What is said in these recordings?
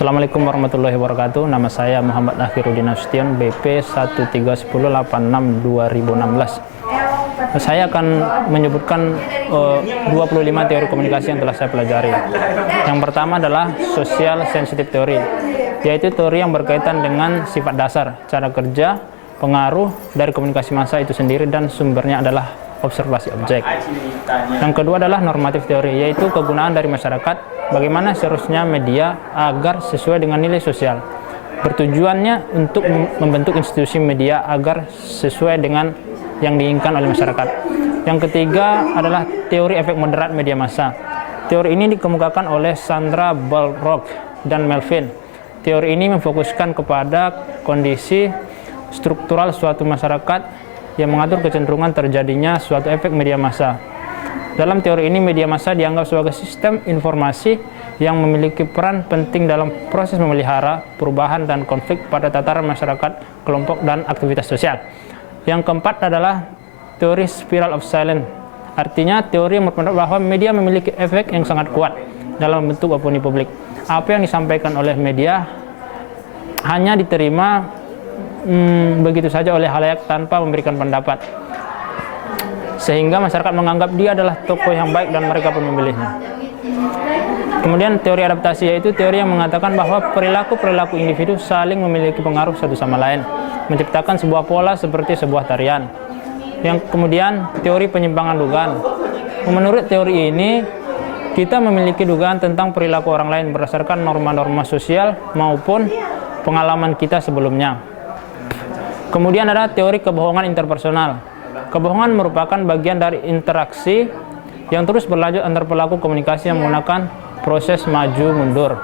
Assalamualaikum warahmatullahi wabarakatuh. Nama saya Muhammad Akhiruddin Nasution, BP 131086-2016. Saya akan menyebutkan 25 teori komunikasi yang telah saya pelajari. Yang pertama adalah social sensitive theory, yaitu teori yang berkaitan dengan sifat dasar, cara kerja, pengaruh dari komunikasi massa itu sendiri, dan sumbernya adalah observasi objek. Yang kedua adalah normatif teori, yaitu kegunaan dari masyarakat, bagaimana seharusnya media agar sesuai dengan nilai sosial. Bertujuannya untuk membentuk institusi media agar sesuai dengan yang diinginkan oleh masyarakat. Yang ketiga adalah teori efek moderat media massa. Teori ini dikemukakan oleh Sandra Balrog dan Melvin. Teori ini memfokuskan kepada kondisi struktural suatu masyarakat yang mengatur kecenderungan terjadinya suatu efek media massa. Dalam teori ini, media massa dianggap sebagai sistem informasi yang memiliki peran penting dalam proses memelihara perubahan dan konflik pada tataran masyarakat, kelompok, dan aktivitas sosial. Yang keempat adalah teori spiral of silence. Artinya, teori yang berpendapat bahwa media memiliki efek yang sangat kuat dalam membentuk opini publik. Apa yang disampaikan oleh media hanya diterima begitu saja oleh khalayak tanpa memberikan pendapat, sehingga masyarakat menganggap dia adalah tokoh yang baik dan mereka pun memilihnya. Kemudian teori adaptasi, yaitu teori yang mengatakan bahwa perilaku-perilaku individu saling memiliki pengaruh satu sama lain, menciptakan sebuah pola seperti sebuah tarian. Yang kemudian teori penyimpangan dugaan. Menurut teori ini, kita memiliki dugaan tentang perilaku orang lain berdasarkan norma-norma sosial maupun pengalaman kita sebelumnya. Kemudian ada teori kebohongan interpersonal. Kebohongan merupakan bagian dari interaksi yang terus berlanjut antar pelaku komunikasi yang menggunakan proses maju mundur.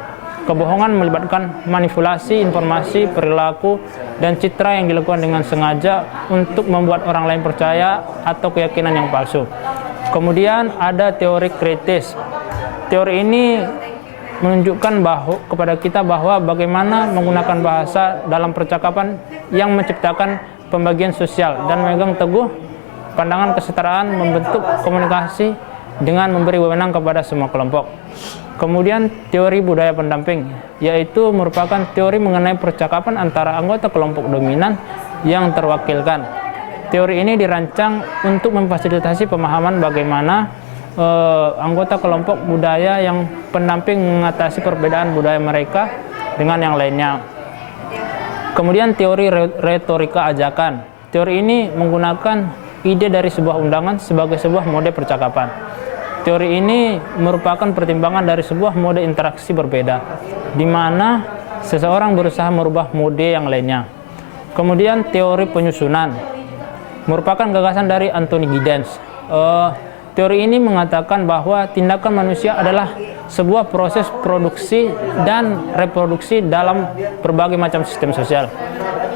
Kebohongan melibatkan manipulasi informasi, perilaku, dan citra yang dilakukan dengan sengaja untuk membuat orang lain percaya atau keyakinan yang palsu. Kemudian ada teori kritis. Teori ini menunjukkan kepada kita bahwa bagaimana menggunakan bahasa dalam percakapan yang menciptakan pembagian sosial dan memegang teguh pandangan kesetaraan, membentuk komunikasi dengan memberi wewenang kepada semua kelompok. Kemudian teori budaya pendamping, yaitu merupakan teori mengenai percakapan antara anggota kelompok dominan yang terwakilkan. Teori ini dirancang untuk memfasilitasi pemahaman bagaimana anggota kelompok budaya yang pendamping mengatasi perbedaan budaya mereka dengan yang lainnya. Kemudian teori retorika ajakan. Teori ini menggunakan ide dari sebuah undangan sebagai sebuah mode percakapan. Teori ini merupakan pertimbangan dari sebuah mode interaksi berbeda, di mana seseorang berusaha merubah mode yang lainnya. Kemudian teori penyusunan merupakan gagasan dari Anthony Giddens. Teori ini mengatakan bahwa tindakan manusia adalah sebuah proses produksi dan reproduksi dalam berbagai macam sistem sosial.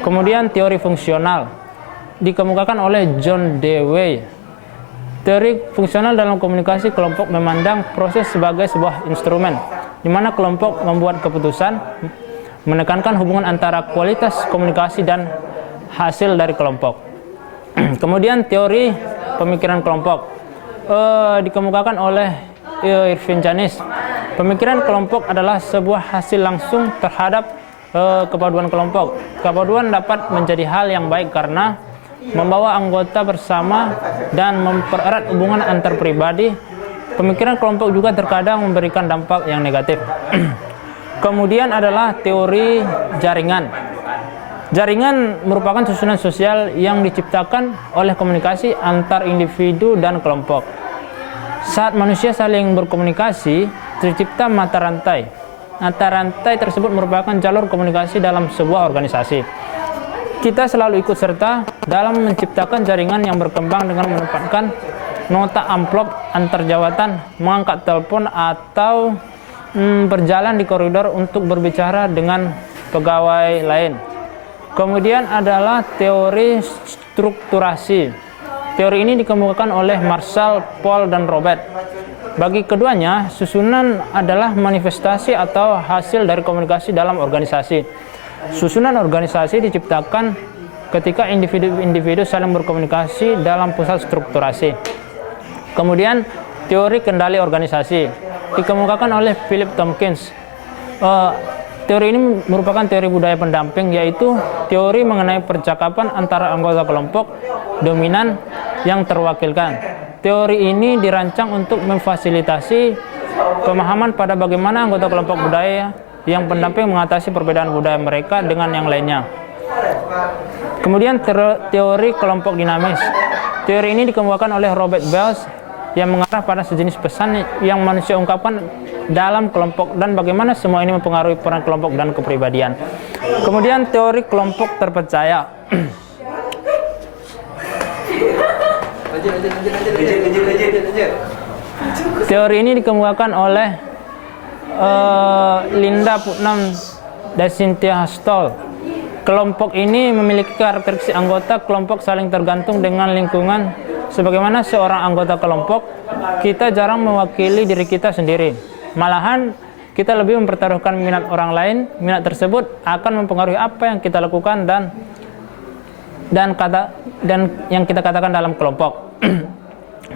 Kemudian teori fungsional dikemukakan oleh John Dewey. Teori fungsional dalam komunikasi kelompok memandang proses sebagai sebuah instrumen, di mana kelompok membuat keputusan, menekankan hubungan antara kualitas komunikasi dan hasil dari kelompok. Kemudian teori pemikiran kelompok dikemukakan oleh Irving Janis. Pemikiran kelompok adalah sebuah hasil langsung terhadap kepaduan kelompok. Kepaduan dapat menjadi hal yang baik karena membawa anggota bersama dan mempererat hubungan antar pribadi. Pemikiran kelompok juga terkadang memberikan dampak yang negatif. Kemudian adalah teori jaringan. Jaringan merupakan susunan sosial yang diciptakan oleh komunikasi antar individu dan kelompok. Saat manusia saling berkomunikasi, tercipta mata rantai. Mata rantai tersebut merupakan jalur komunikasi dalam sebuah organisasi. Kita selalu ikut serta dalam menciptakan jaringan yang berkembang dengan menempatkan nota amplop antar jabatan, mengangkat telepon, atau berjalan di koridor untuk berbicara dengan pegawai lain. Kemudian adalah teori strukturasi. Teori ini dikemukakan oleh Marshall, Paul, dan Robert. Bagi keduanya, susunan adalah manifestasi atau hasil dari komunikasi dalam organisasi. Susunan organisasi diciptakan ketika individu-individu saling berkomunikasi dalam pusat strukturasi. Kemudian, teori kendali organisasi dikemukakan oleh Philip Tompkins. Teori ini merupakan teori budaya pendamping, yaitu teori mengenai percakapan antara anggota kelompok dominan yang terwakilkan. Teori ini dirancang untuk memfasilitasi pemahaman pada bagaimana anggota kelompok budaya yang pendamping mengatasi perbedaan budaya mereka dengan yang lainnya. Kemudian teori kelompok dinamis. Teori ini dikemukakan oleh Robert Bells yang mengarah pada sejenis pesan yang manusia ungkapkan dalam kelompok dan bagaimana semua ini mempengaruhi peran kelompok dan kepribadian. Kemudian teori kelompok terpercaya. Teori ini dikemukakan oleh Linda Putnam dan Cynthia Stoll. Kelompok ini memiliki karakteristik anggota kelompok saling tergantung dengan lingkungan. Sebagaimana seorang anggota kelompok, kita jarang mewakili diri kita sendiri. Malahan, kita lebih mempertaruhkan minat orang lain. Minat tersebut akan mempengaruhi apa yang kita lakukan dan yang kita katakan dalam kelompok.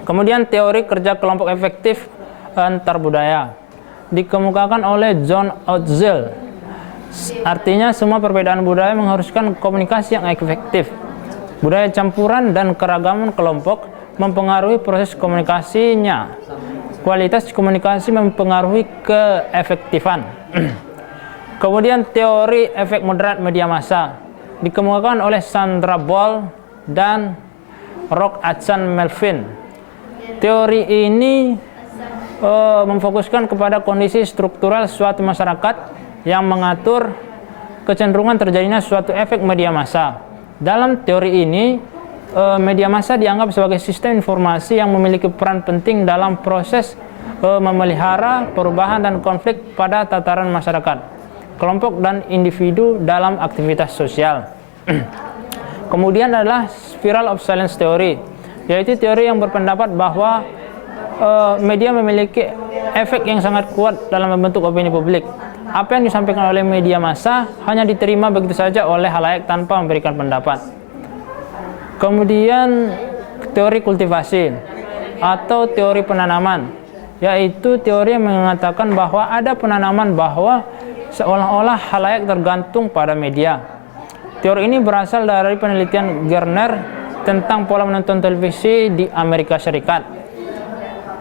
Kemudian teori kerja kelompok efektif antar budaya dikemukakan oleh John Otzel. Artinya semua perbedaan budaya mengharuskan komunikasi yang efektif. Budaya campuran dan keragaman kelompok mempengaruhi proses komunikasinya. Kualitas komunikasi mempengaruhi keefektifan. Kemudian teori efek moderat media massa dikemukakan oleh Sandra Ball dan Rock Achan Melvin. Teori ini memfokuskan kepada kondisi struktural suatu masyarakat yang mengatur kecenderungan terjadinya suatu efek media massa. Dalam teori ini, media massa dianggap sebagai sistem informasi yang memiliki peran penting dalam proses memelihara perubahan dan konflik pada tataran masyarakat, kelompok dan individu dalam aktivitas sosial. Kemudian adalah spiral of silence theory, yaitu teori yang berpendapat bahwa media memiliki efek yang sangat kuat dalam membentuk opini publik. Apa yang disampaikan oleh media massa hanya diterima begitu saja oleh khalayak tanpa memberikan pendapat. Kemudian teori kultivasi atau teori penanaman, yaitu teori yang mengatakan bahwa ada penanaman bahwa seolah-olah khalayak tergantung pada media. Teori ini berasal dari penelitian Garner tentang pola menonton televisi di Amerika Serikat.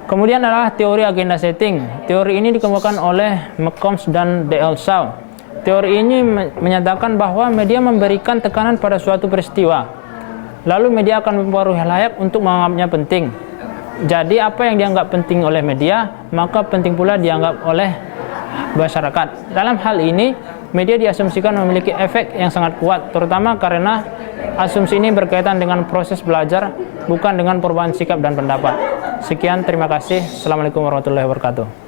Kemudian adalah teori agenda setting. Teori ini dikemukakan oleh McCombs dan D.L. Shaw. Teori ini menyatakan bahwa media memberikan tekanan pada suatu peristiwa. Lalu media akan mempengaruhi khalayak untuk menganggapnya penting. Jadi apa yang dianggap penting oleh media, maka penting pula dianggap oleh masyarakat. Dalam hal ini, media diasumsikan memiliki efek yang sangat kuat, terutama karena asumsi ini berkaitan dengan proses belajar, bukan dengan perubahan sikap dan pendapat. Sekian, terima kasih. Assalamualaikum warahmatullahi wabarakatuh.